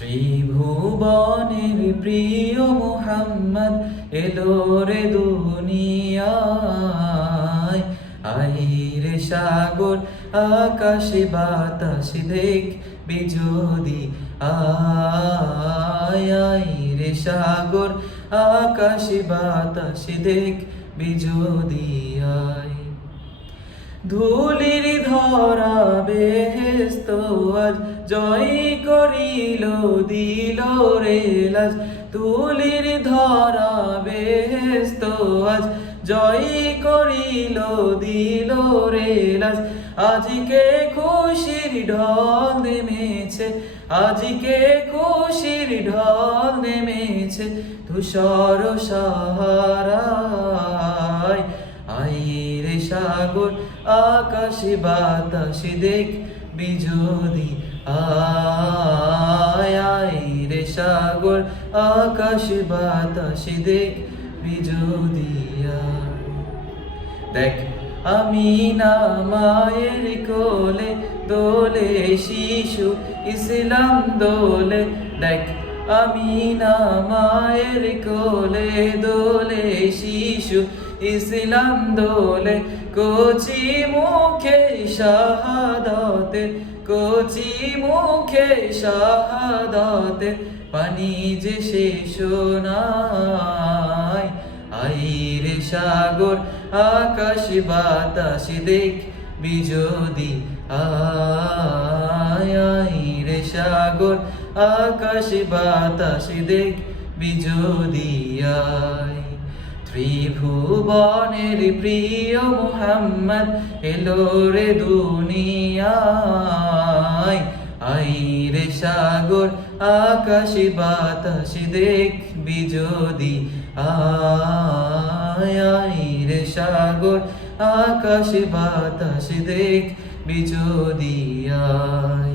ত্রিভুবনের প্রিয় মুহাম্মদ এলো রে দুনিয়ায়। আইরে সাগর আকাশ বাতাস দেখবি যদি, আইরে সাগর আকাশ বাতাস দেখবি যদি আয়। ধুলির ধরা বেহেশত আজ জয় করিল দিল রে লাজ। ধুলির ধরা বেহেশত আজ জয় করিল দিল রে লাজ। আজকে খুশির ঢল নেমেছে, আজকে খুশির ঢল নেমেছে ধূসর সাহারায়। আইরে সাগর আকাশ বাতাস দেখবি যদি, আইরে সাগর আকাশ বাতাস দেখবি যদি আয়। দেখ আমিনা মায়ের কোলে দোলে শিশু ইসলাম দোলে। দেখ আমিনা মায়ের কোলে দোলে শিশু ইসলাম দোলে। কচি মুখে শাহাদাতে, কচি মুখে শাহাদাতে পানি যে শেষ নাই। আইরে সাগর আকাশ বাতাস দেখবি যদি, আইরে সাগর আকাশ বাতাস দেখবি যদি আয়। ত্রিভুবনের প্রিয় মুহাম্মদ এলো রে দুনিয়ায়। আইরে সাগর আকাশ বাতাস দেখবি যদি, আইরে সাগর আকাশ বাতাস দেখবি যদি আয়।